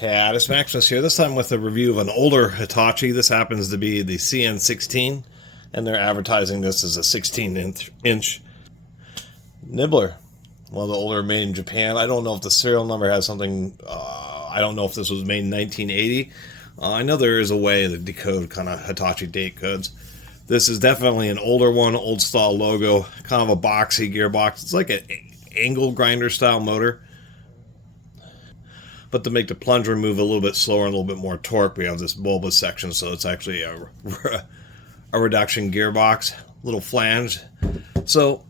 Catus, Maximus here, this time with a review of an older Hitachi. This happens to be the CN16, and they're advertising this as a 16-inch Nibbler. One of the older made in Japan. I don't know if the serial number has something, I don't know if this was made in 1980. I know there is a way to decode kind of Hitachi date codes. This is definitely an older one, old style logo, kind of a boxy gearbox. It's like an angle grinder style motor. But to make the plunger move a little bit slower and a little bit more torque, we have this bulbous section, so it's actually a reduction gearbox, little flange. So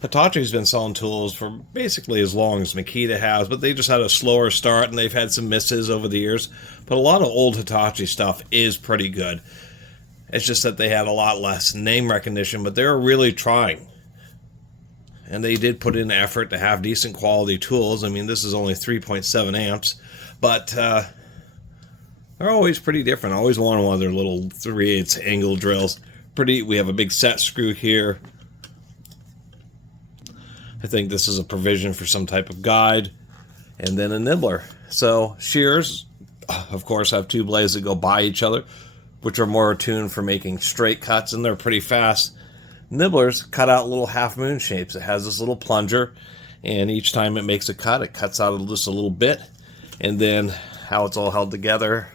Hitachi's been selling tools for basically as long as Makita has, but they just had a slower start, and they've had some misses over the years. But a lot of old Hitachi stuff is pretty good. It's just that they had a lot less name recognition, but they were really trying. And they did put in effort to have decent quality tools. I mean, this is only 3.7 amps, but they're always pretty different. I always wanted one of their little 3/8 angle drills. We have a big set screw here. I think this is a provision for some type of guide. And then a nibbler. So shears, of course, have two blades that go by each other, which are more tuned for making straight cuts, and they're pretty fast. Nibblers cut out little half moon shapes. It has this little plunger, and each time it makes a cut, it cuts out just a little bit. And then how it's all held together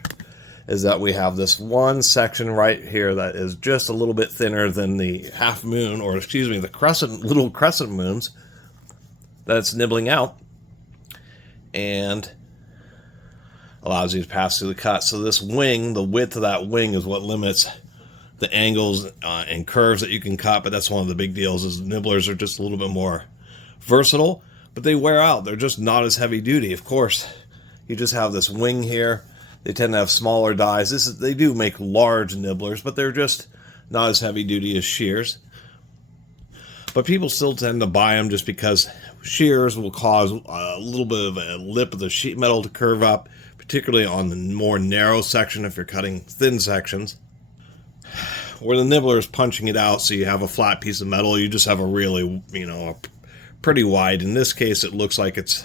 is that we have this one section right here that is just a little bit thinner than the half moon, or excuse me, the little crescent moons that it's nibbling out, and allows you to pass through the cut. So this wing, the width of that wing is what limits the angles and curves that you can cut, but that's one of the big deals, is nibblers are just a little bit more versatile, but they wear out. They're just not as heavy duty. Of course, you just have this wing here. They tend to have smaller dies. They do make large nibblers, but they're just not as heavy duty as shears. But people still tend to buy them just because shears will cause a little bit of a lip of the sheet metal to curve up, particularly on the more narrow section if you're cutting thin sections. Where the nibbler is punching it out, so you have a flat piece of metal, you just have a really, pretty wide. In this case, it looks like it's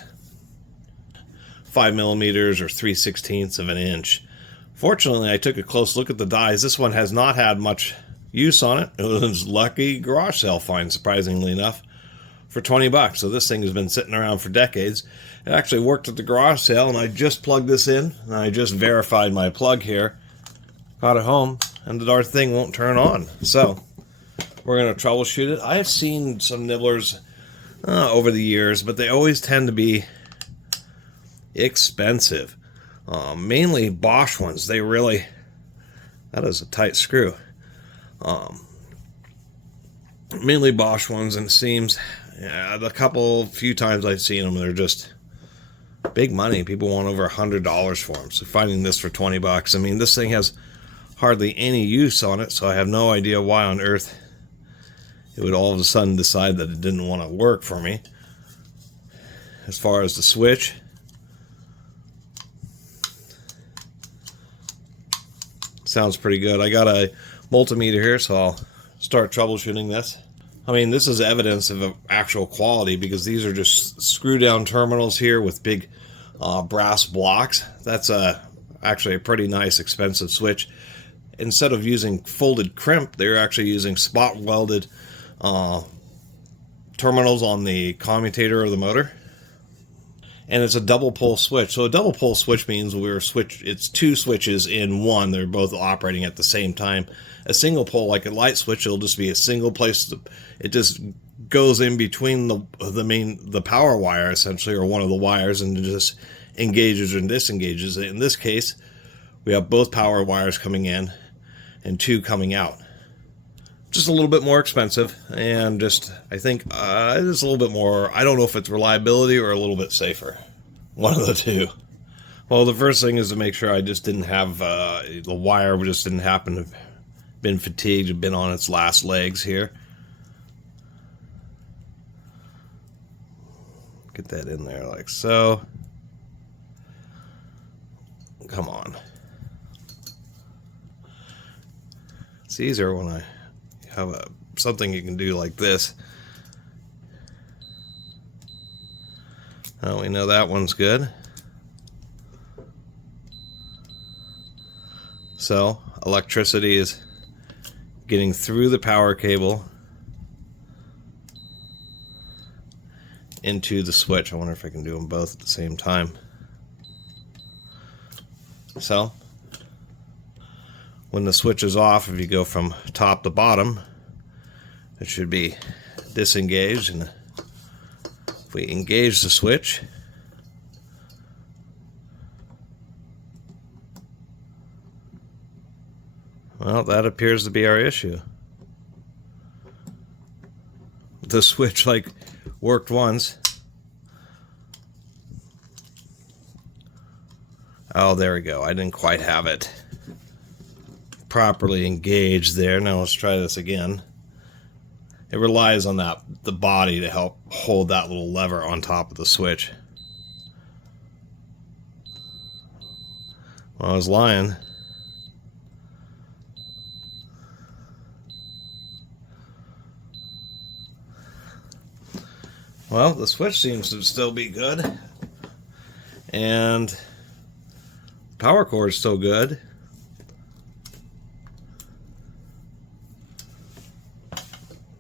5 millimeters or 3/16 of an inch. Fortunately, I took a close look at the dies. This one has not had much use on it. It was lucky garage sale find, surprisingly enough, for 20 bucks. So this thing has been sitting around for decades. It actually worked at the garage sale, and I just plugged this in, and I just verified my plug here. Got it home, and the darn thing won't turn on. So we're going to troubleshoot it. I've seen some nibblers over the years, but they always tend to be expensive. Mainly Bosch ones. That is a tight screw. Mainly Bosch ones, and it seems the few times I've seen them, they're just big money. People want over $100 for them. So finding this for 20 bucks, I mean, this thing has hardly any use on it, so I have no idea why on earth it would all of a sudden decide that it didn't want to work for me. As far as the switch, sounds pretty good. I got a multimeter here, so I'll start troubleshooting this. I mean, this is evidence of actual quality, because these are just screw down terminals here with big brass blocks. That's actually a pretty nice expensive switch. Instead of using folded crimp, they're actually using spot welded terminals on the commutator of the motor. And it's a double pole switch. So a double pole switch means it's two switches in one. They're both operating at the same time. A single pole, like a light switch, it'll just be a single place. It just goes in between the power wire, essentially, or one of the wires, and it just engages and disengages. In this case, we have both power wires coming in and two coming out. Just a little bit more expensive, and I think it's a little bit more, I don't know if it's reliability or a little bit safer. One of the two. Well, the first thing is to make sure I just didn't have, the wire just didn't happen to have been fatigued and been on its last legs here. Get that in there like so. Come on. It's easier when I have something you can do like this. Oh, we know that one's good. So electricity is getting through the power cable into the switch. I wonder if I can do them both at the same time. So when the switch is off, if you go from top to bottom, it should be disengaged, and if we engage the switch, well, that appears to be our issue. The switch like worked once. Oh, there we go. I didn't quite have it properly engaged there. Now let's try this again. It relies on the body to help hold that little lever on top of the switch. Well, I was lying. Well, the switch seems to still be good, and power cord is still good.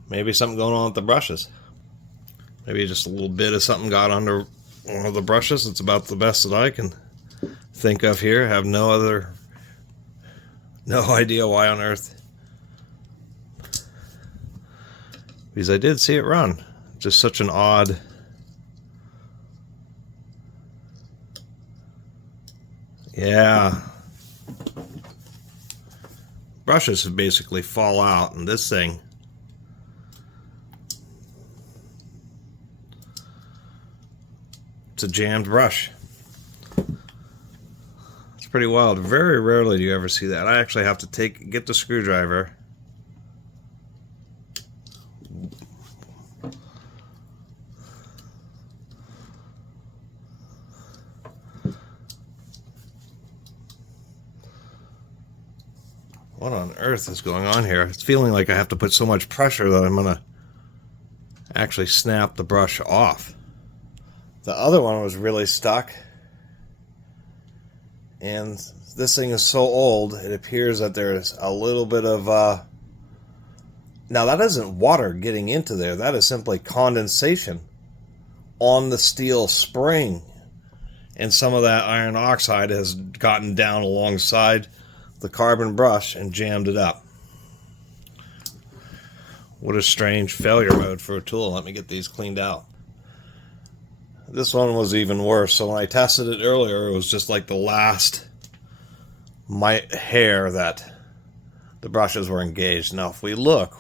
Maybe something going on with the brushes. Maybe just a little bit of something got under one of the brushes. It's about the best that I can think of here. I have no idea why on earth. Because I did see it run. Just such an odd. Yeah. Brushes would basically fall out, and this thing, it's a jammed brush. It's pretty wild. Very rarely do you ever see that. I actually have to get the screwdriver. What on earth is going on here? It's feeling like I have to put so much pressure that I'm gonna actually snap the brush off. The other one was really stuck, and this thing is so old, it appears that there's a little bit of now that isn't water getting into there, that is simply condensation on the steel spring, and some of that iron oxide has gotten down alongside the carbon brush and jammed it up. What a strange failure mode for a tool. Let me get these cleaned out. This one was even worse. So when I tested it earlier, it was just like the last hair that the brushes were engaged. Now if we look,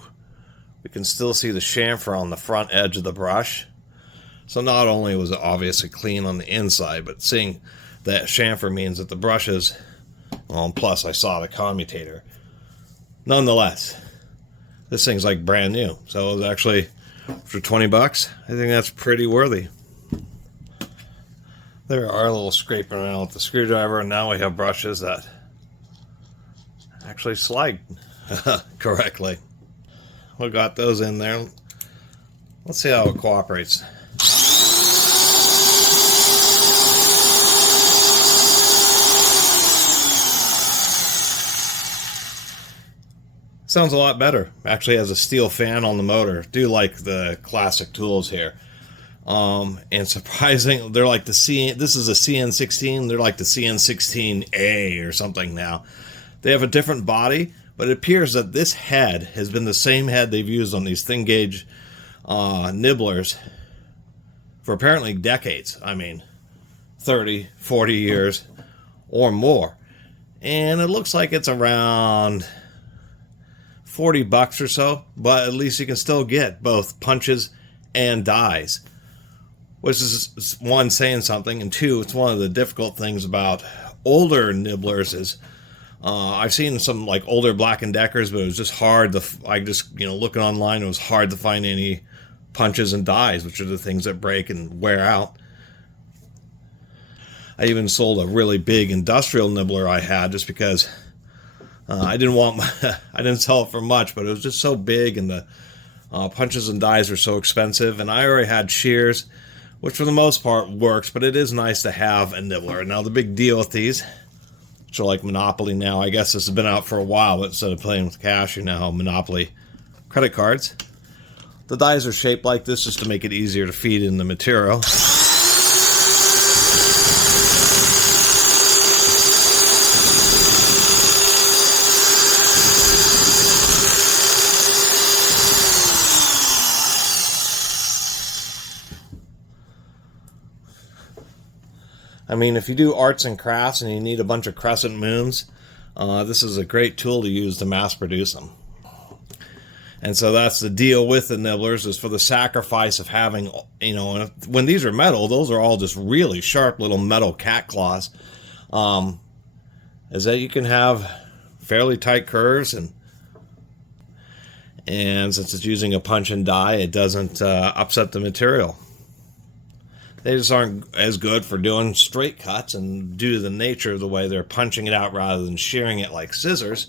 we can still see the chamfer on the front edge of the brush. So not only was it obviously clean on the inside, but seeing that chamfer means that the brushes, well, and plus I saw the commutator. Nonetheless, this thing's like brand new. So it was actually, for 20 bucks, I think that's pretty worthy. There are a little scraping around with the screwdriver, and now we have brushes that actually slide correctly. We got those in there. Let's see how it cooperates. Sounds a lot better. Actually has a steel fan on the motor. Do like the classic tools here. And surprising, they're like this is a CN16, they're like the CN16A or something now. They have a different body, but it appears that this head has been the same head they've used on these thin gauge nibblers for apparently decades. I mean, 30, 40 years or more. And it looks like it's around 40 bucks or so, but at least you can still get both punches and dies, which is, one, saying something, and two, it's one of the difficult things about older nibblers is I've seen some like older Black & Deckers, but it was just hard to, looking online, it was hard to find any punches and dies, which are the things that break and wear out. I even sold a really big industrial nibbler I had just because I didn't sell it for much, but it was just so big, and the punches and dies are so expensive, and I already had shears, which for the most part works, but it is nice to have a nibbler. Now the big deal with these, So like Monopoly now, I guess this has been out for a while, but instead of playing with cash, you now have Monopoly credit cards. The dies are shaped like this just to make it easier to feed in the material. I mean, if you do arts and crafts and you need a bunch of crescent moons, this is a great tool to use to mass produce them. And so that's the deal with the Nibblers, is for the sacrifice of having, you know, when these are metal, those are all just really sharp little metal cat claws. Is that you can have fairly tight curves, and since it's using a punch and die, it doesn't upset the material. They just aren't as good for doing straight cuts, and due to the nature of the way they're punching it out rather than shearing it like scissors.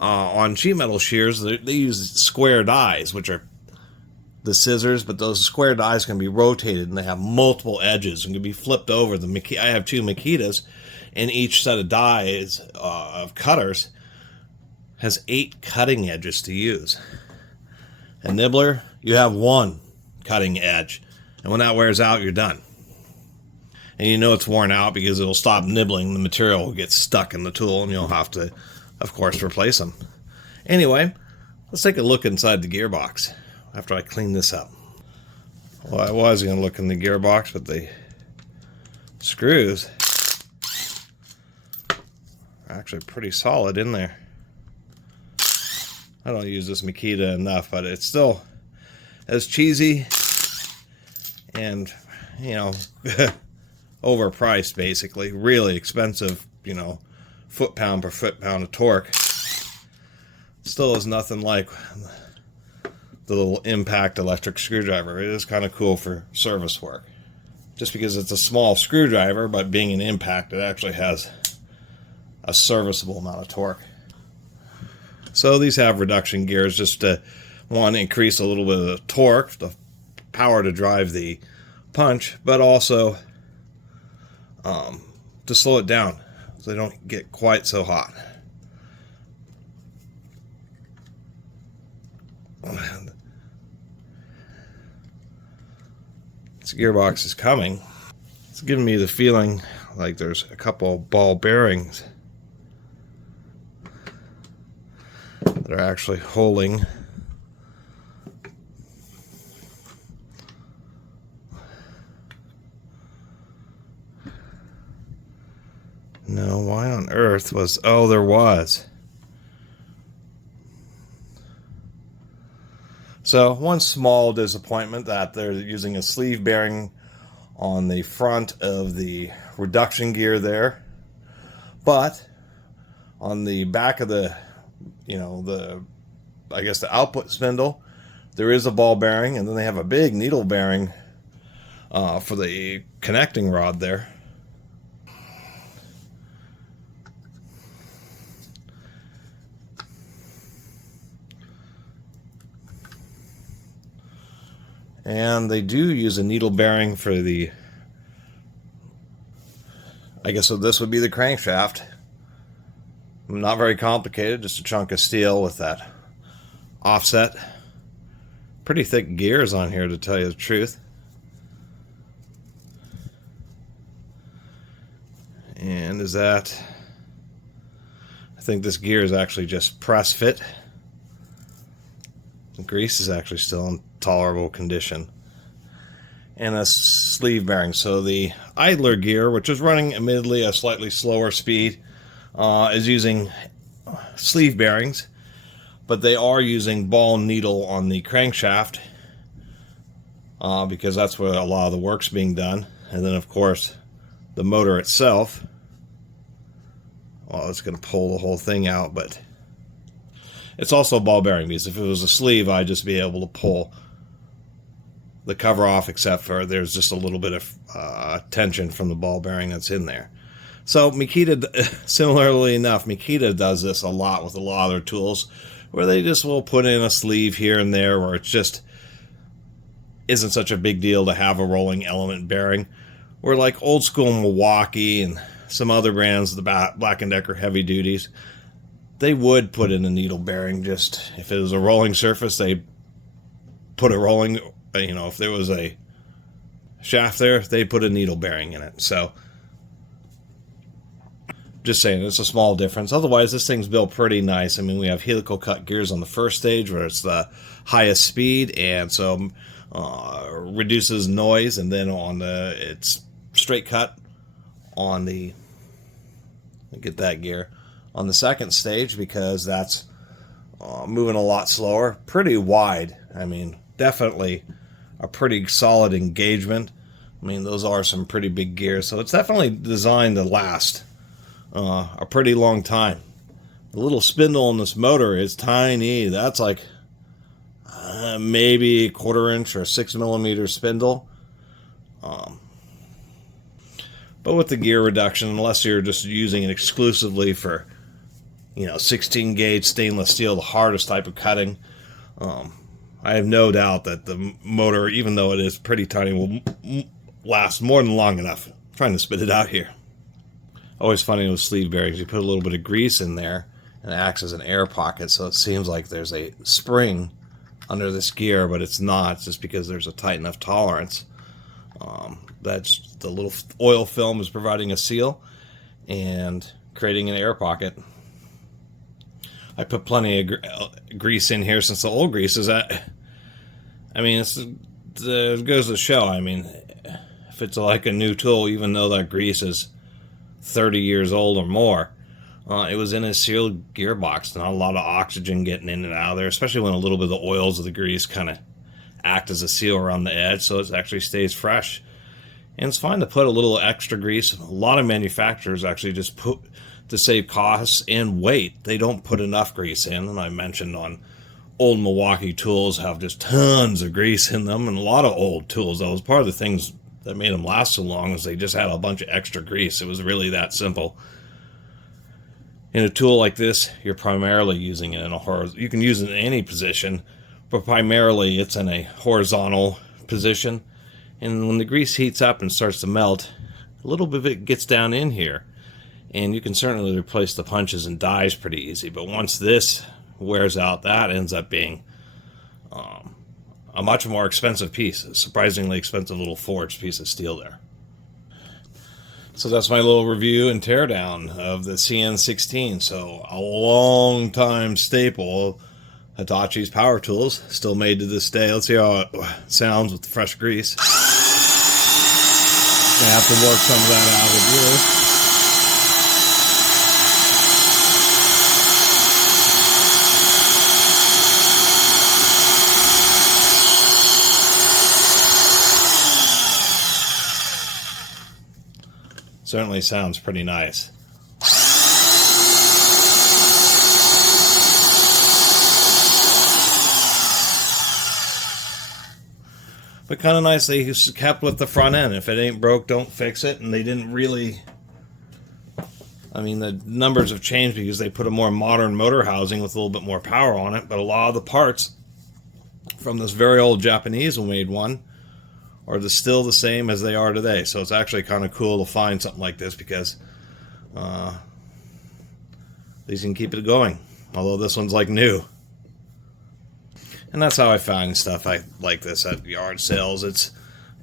On sheet metal shears, they use square dies, which are the scissors, but those square dies can be rotated, and they have multiple edges and can be flipped over. I have two Makitas, and each set of dies of cutters has 8 cutting edges to use. A Nibbler, you have 1 cutting edge. And when that wears out, you're done. And you know it's worn out because it'll stop nibbling. The material will get stuck in the tool, and you'll have to, of course, replace them. Anyway, let's take a look inside the gearbox after I clean this up. Well, I was going to look in the gearbox, but the screws are actually pretty solid in there. I don't use this Makita enough, but it's still as cheesy and, you know, overpriced, basically. Really expensive, you know, foot-pound per foot-pound of torque. Still is nothing like the little impact electric screwdriver. It is kind of cool for service work. Just because it's a small screwdriver, but being an impact, it actually has a serviceable amount of torque. So these have reduction gears just to, one, increase a little bit of the torque, the power to drive the punch, but also to slow it down so they don't get quite so hot. This gearbox is coming. It's giving me the feeling like there's a couple ball bearings that are actually holding No, why on earth was... Oh, there was. So, one small disappointment that they're using a sleeve bearing on the front of the reduction gear there. But on the back of the, you know, I guess the output spindle, there is a ball bearing, and then they have a big needle bearing for the connecting rod there. And they do use a needle bearing for the, I guess so this would be the crankshaft. Not very complicated, just a chunk of steel with that offset. Pretty thick gears on here, to tell you the truth. And is that, I think this gear is actually just press fit. The grease is actually still in tolerable condition. And a sleeve bearing. So the idler gear, which is running admittedly a slightly slower speed, is using sleeve bearings, but they are using ball needle on the crankshaft because that's where a lot of the work's being done. And then, of course, the motor itself, well, it's going to pull the whole thing out, but it's also a ball bearing, because if it was a sleeve, I'd just be able to pull the cover off, except for there's just a little bit of tension from the ball bearing that's in there. So Makita, similarly enough, Makita does this a lot with a lot of their tools, where they just will put in a sleeve here and there, where it just isn't such a big deal to have a rolling element bearing. Where like old school Milwaukee and some other brands, the Black & Decker heavy duties, they would put in a needle bearing. Just if it was a rolling surface, they put a rolling, you know, if there was a shaft there, they put a needle bearing in it. So just saying, it's a small difference. Otherwise, this thing's built pretty nice. I mean, we have helical cut gears on the first stage where it's the highest speed, and so reduces noise, and then on the it's straight cut on the, get that gear on the second stage, because that's moving a lot slower, pretty wide. I mean, definitely a pretty solid engagement. I mean, those are some pretty big gears, so it's definitely designed to last a pretty long time. The little spindle in this motor is tiny. That's like maybe a 1/4 inch or a 6mm spindle. But with the gear reduction, unless you're just using it exclusively for, you know, 16 gauge stainless steel, the hardest type of cutting, I have no doubt that the motor, even though it is pretty tiny, will last more than long enough. I'm trying to spit it out here. Always funny with sleeve bearings, you put a little bit of grease in there and it acts as an air pocket, so it seems like there's a spring under this gear, but it's not. It's just because there's a tight enough tolerance. That's the little oil film is providing a seal and creating an air pocket. I put plenty of grease in here, since the old grease is I mean, it goes to show. I mean, if it's like a new tool, even though that grease is 30 years old or more, it was in a sealed gearbox. Not a lot of oxygen getting in and out of there, especially when a little bit of the oils of the grease kind of act as a seal around the edge, so it actually stays fresh. And it's fine to put a little extra grease. A lot of manufacturers actually just put, to save costs and weight, they don't put enough grease in. And I mentioned on old Milwaukee tools have just tons of grease in them, and a lot of old tools, that was part of the things that made them last so long, is they just had a bunch of extra grease. It was really that simple. In a tool like this, you're primarily using it in a horizontal. You can use it in any position, but primarily it's in a horizontal position. And when the grease heats up and starts to melt, a little bit of it gets down in here. And you can certainly replace the punches and dies pretty easy. But once this wears out, that ends up being a much more expensive piece. A surprisingly expensive little forged piece of steel there. So that's my little review and teardown of the CN16. So a long time staple. Hitachi's power tools, still made to this day. Let's see how it sounds with the fresh grease. Gonna have to work some of that out with you. Certainly sounds pretty nice. But kind of nice they kept with the front end. If it ain't broke, don't fix it. And they didn't really... I mean, the numbers have changed because they put a more modern motor housing with a little bit more power on it. But a lot of the parts from this very old Japanese made one are still the same as they are today. So it's actually kind of cool to find something like this, because these can keep it going. Although this one's like new. And that's how I find stuff like this at yard sales. It's,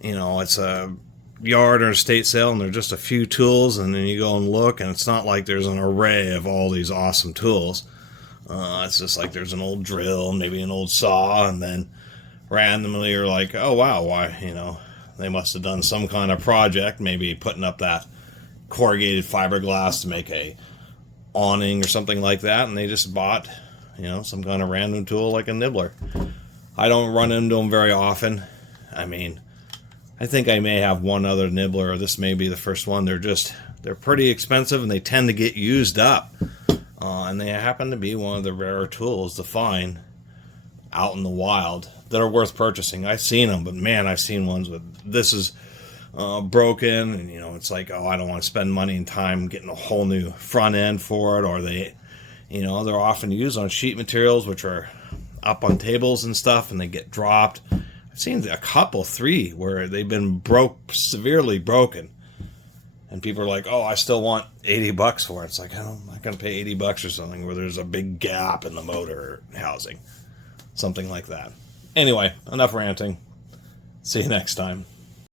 you know, it's a yard or estate sale, and there's just a few tools, and then you go and look, and it's not like there's an array of all these awesome tools. It's just like there's an old drill, maybe an old saw, and then randomly you're like, oh wow, why, you know, they must have done some kind of project, maybe putting up that corrugated fiberglass to make a awning or something like that, and they just bought, you know, some kind of random tool like a nibbler. I don't run into them very often. I mean, I think I may have one other nibbler, or this may be the first one. They're pretty expensive, and they tend to get used up. And they happen to be one of the rarer tools to find out in the wild that are worth purchasing. I've seen them, but man, I've seen ones with this is broken, and you know, it's like, oh, I don't want to spend money and time getting a whole new front end for it. Or they, you know, they're often used on sheet materials which are up on tables and stuff, and they get dropped. I've seen a couple, 3, where they've been severely broken, And people are like, oh, I still want $80 for it. It's like, I'm not going to pay $80 or something where there's a big gap in the motor housing. Something like that. Anyway, enough ranting. See you next time.